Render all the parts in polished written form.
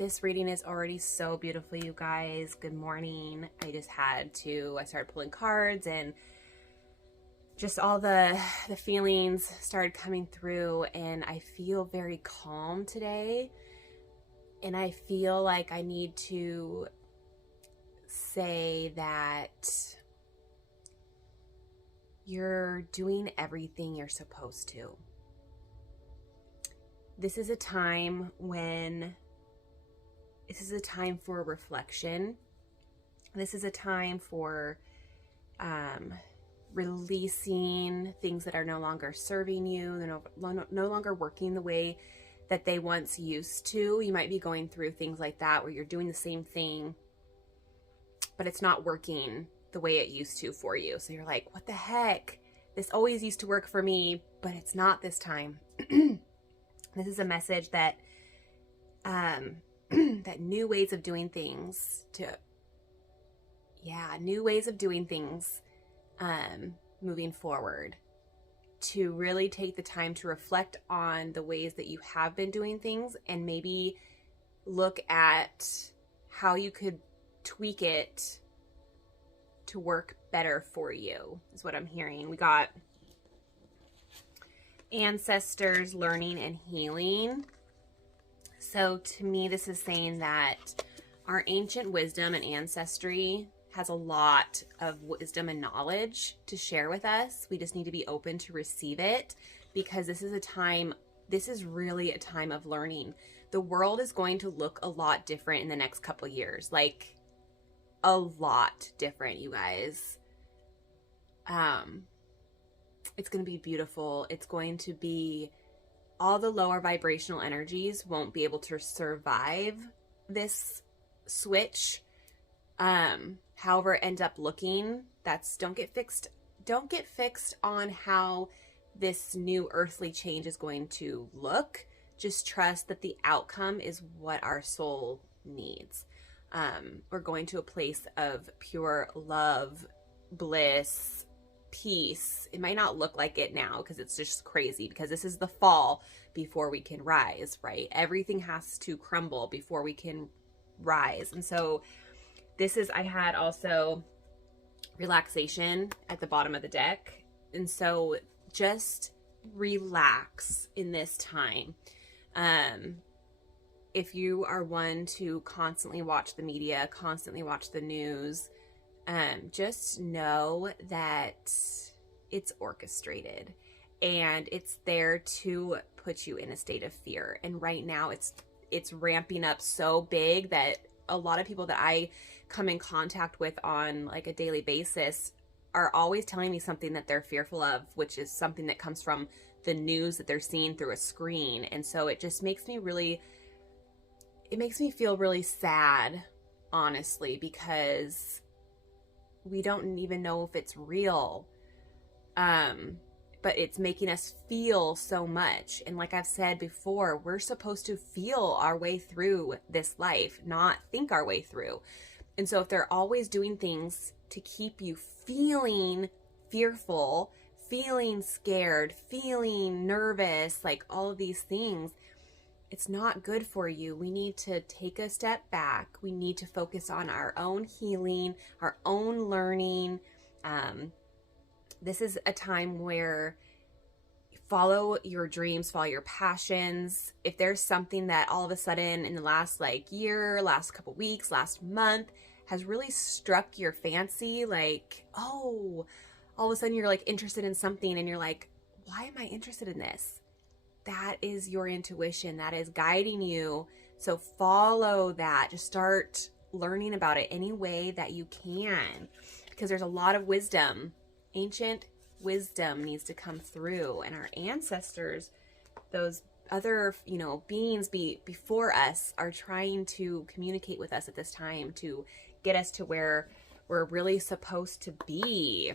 This reading is already so beautiful, you guys. Good morning. I started pulling cards and just all the feelings started coming through, and I feel very calm today. And I feel like I need to say that you're doing everything you're supposed to. This is a time for reflection. This is a time for releasing things that are no longer serving you. They're no longer working the way that they once used to. You might be going through things like that where you're doing the same thing, but it's not working the way it used to for you. So you're like, what the heck? This always used to work for me, but it's not this time. This is a message that that new ways of doing things moving forward, to really take the time to reflect on the ways that you have been doing things and maybe look at how you could tweak it to work better for you, is what I'm hearing. We got ancestors, learning, and healing. So to me, this is saying that our ancient wisdom and ancestry has a lot of wisdom and knowledge to share with us. We just need to be open to receive it, because this is really a time of learning. The world is going to look a lot different in the next couple years, like a lot different, you guys. It's going to be beautiful. It's going to be, all the lower vibrational energies won't be able to survive this switch. However it ends up looking, don't get fixed on how this new earthly change is going to look. Just trust that the outcome is what our soul needs. We're going to a place of pure love, bliss, peace. It might not look like it now because it's just crazy, because this is the fall before we can rise, right? Everything has to crumble before we can rise. And so I had also relaxation at the bottom of the deck. And so just relax in this time. If you are one to constantly watch the media, constantly watch the news, just know that it's orchestrated and it's there to put you in a state of fear. And right now it's ramping up so big that a lot of people that I come in contact with on like a daily basis are always telling me something that they're fearful of, which is something that comes from the news that they're seeing through a screen. And so it just makes me feel really sad, honestly, because we don't even know if it's real. But it's making us feel so much. And like I've said before, we're supposed to feel our way through this life, not think our way through. And so if they're always doing things to keep you feeling fearful, feeling scared, feeling nervous, like all of these things, it's not good for you. We need to take a step back. We need to focus on our own healing, our own learning. This is a time where follow your dreams, follow your passions. If there's something that all of a sudden in the last year, last couple weeks, last month has really struck your fancy, all of a sudden you're interested in something and you're like, why am I interested in this? That is your intuition. That is guiding you. So follow that. Just start learning about it any way that you can, because there's a lot of wisdom. Ancient wisdom needs to come through, and our ancestors, those other beings before us, are trying to communicate with us at this time to get us to where we're really supposed to be,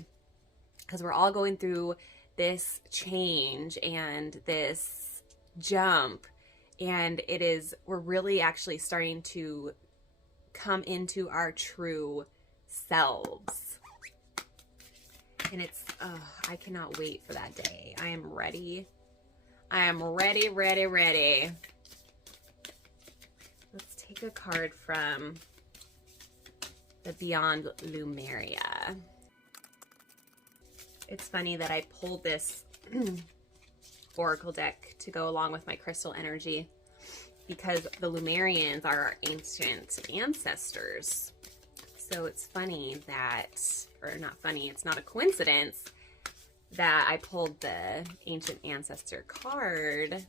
because we're all going through this change and this jump, and we're really actually starting to come into our true selves. And I cannot wait for that day. I am ready. I am ready. Let's take a card from the Beyond Lemuria. It's funny that I pulled this oracle deck to go along with my crystal energy because the Lemurians are our ancient ancestors. So it's funny that, or not funny, it's not a coincidence that I pulled the ancient ancestor card.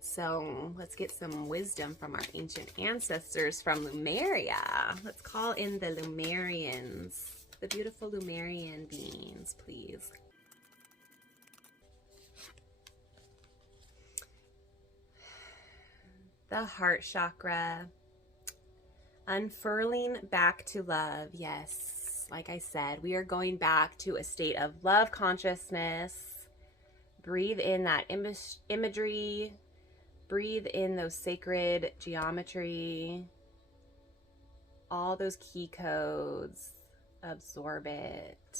So let's get some wisdom from our ancient ancestors from Lemuria. Let's call in the Lemurians, the beautiful Lemurian beings, please. The heart chakra, unfurling back to love. Yes, like I said, we are going back to a state of love consciousness. Breathe in that imagery. Breathe in those sacred geometry, all those key codes. Absorb it.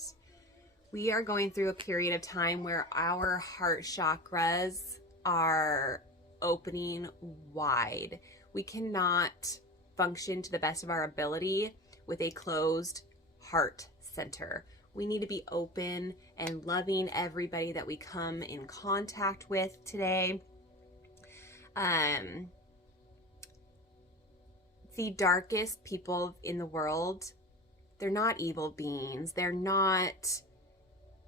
We are going through a period of time where our heart chakras are opening wide. We cannot function to the best of our ability with a closed heart center. We need to be open and loving everybody that we come in contact with today. The darkest people in the world, they're not evil beings. They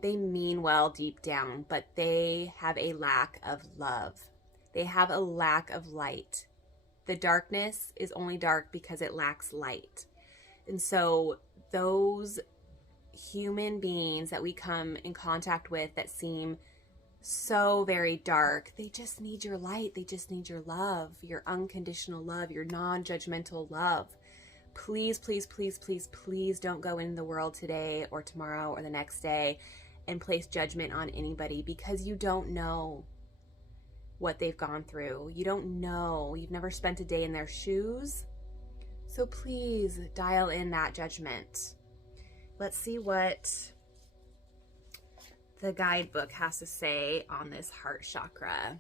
mean well deep down, but they have a lack of love. They have a lack of light. The darkness is only dark because it lacks light. And so those human beings that we come in contact with that seem so very dark, they just need your light. They just need your love, your unconditional love, your non-judgmental love. Please, please, please, please, please don't go in the world today or tomorrow or the next day and place judgment on anybody, because you don't know what they've gone through. You don't know. You've never spent a day in their shoes. So please dial in that judgment. Let's see what the guidebook has to say on this heart chakra.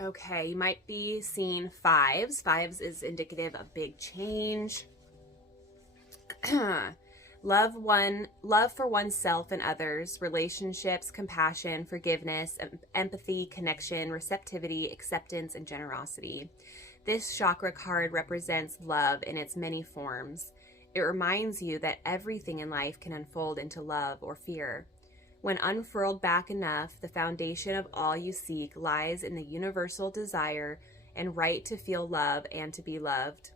Okay, you might be seeing fives. Fives is indicative of big change. Love for oneself and others, relationships, compassion, forgiveness, empathy, connection, receptivity, acceptance, and generosity. This chakra card represents love in its many forms. It reminds you that everything in life can unfold into love or fear. When unfurled back enough, the foundation of all you seek lies in the universal desire and right to feel love and to be loved.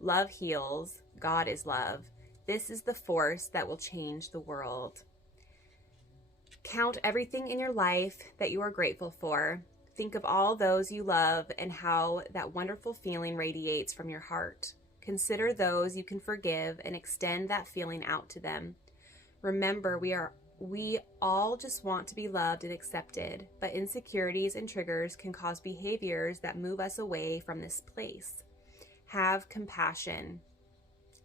Love heals. God is love. This is the force that will change the world. Count everything in your life that you are grateful for. Think of all those you love and how that wonderful feeling radiates from your heart. Consider those you can forgive and extend that feeling out to them. Remember, we all just want to be loved and accepted, but insecurities and triggers can cause behaviors that move us away from this place. Have compassion.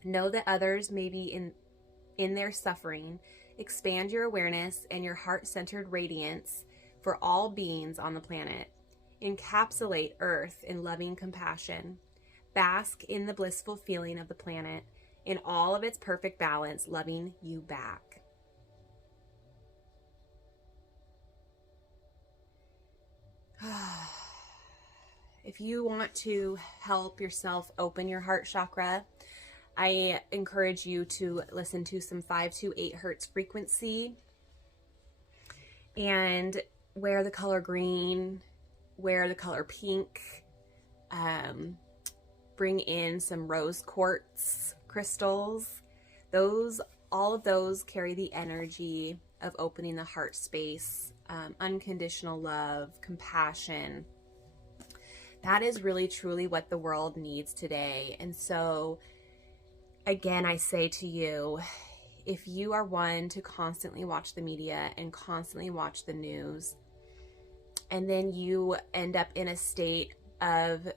Know that others may be in their suffering. Expand your awareness and your heart-centered radiance for all beings on the planet. Encapsulate Earth in loving compassion. Bask in the blissful feeling of the planet, in all of its perfect balance, loving you back. If you want to help yourself open your heart chakra, I encourage you to listen to some 5 to 8 hertz frequency and wear the color green, wear the color pink, bring in some rose quartz crystals. All of those carry the energy of opening the heart space, unconditional love, compassion. That is really truly what the world needs today. And so again, I say to you, if you are one to constantly watch the media and constantly watch the news, and then you end up in a state of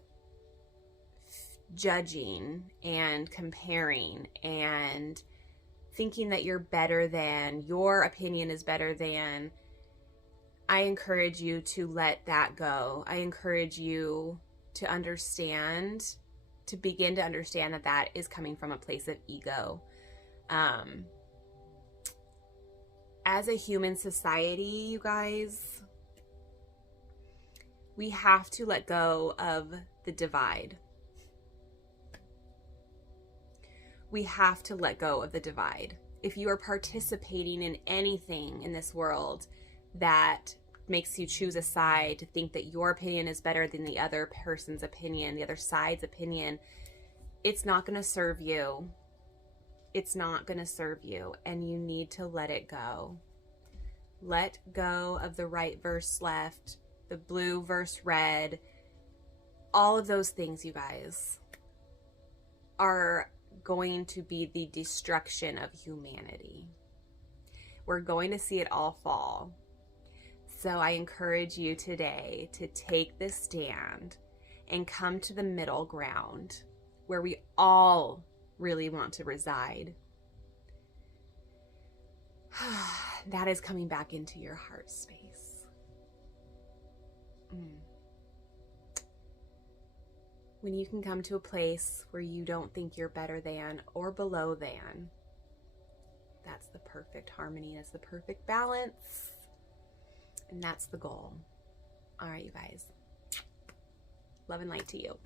judging and comparing and thinking that you're better than, your opinion is better than, I encourage you to let that go. I encourage you to understand, to begin to understand that that is coming from a place of ego. As a human society, you guys, we have to let go of the divide. We have to let go of the divide. If you are participating in anything in this world that makes you choose a side, to think that your opinion is better than the other person's opinion, the other side's opinion, it's not going to serve you. It's not going to serve you, and you need to let it go. Let go of the right versus left, the blue versus red. All of those things, you guys, are going to be the destruction of humanity. We're going to see it all fall. So I encourage you today to take this stand and come to the middle ground where we all really want to reside. That is coming back into your heart space. When you can come to a place where you don't think you're better than or below than, that's the perfect harmony. That's the perfect balance. And that's the goal. All right, you guys. Love and light to you.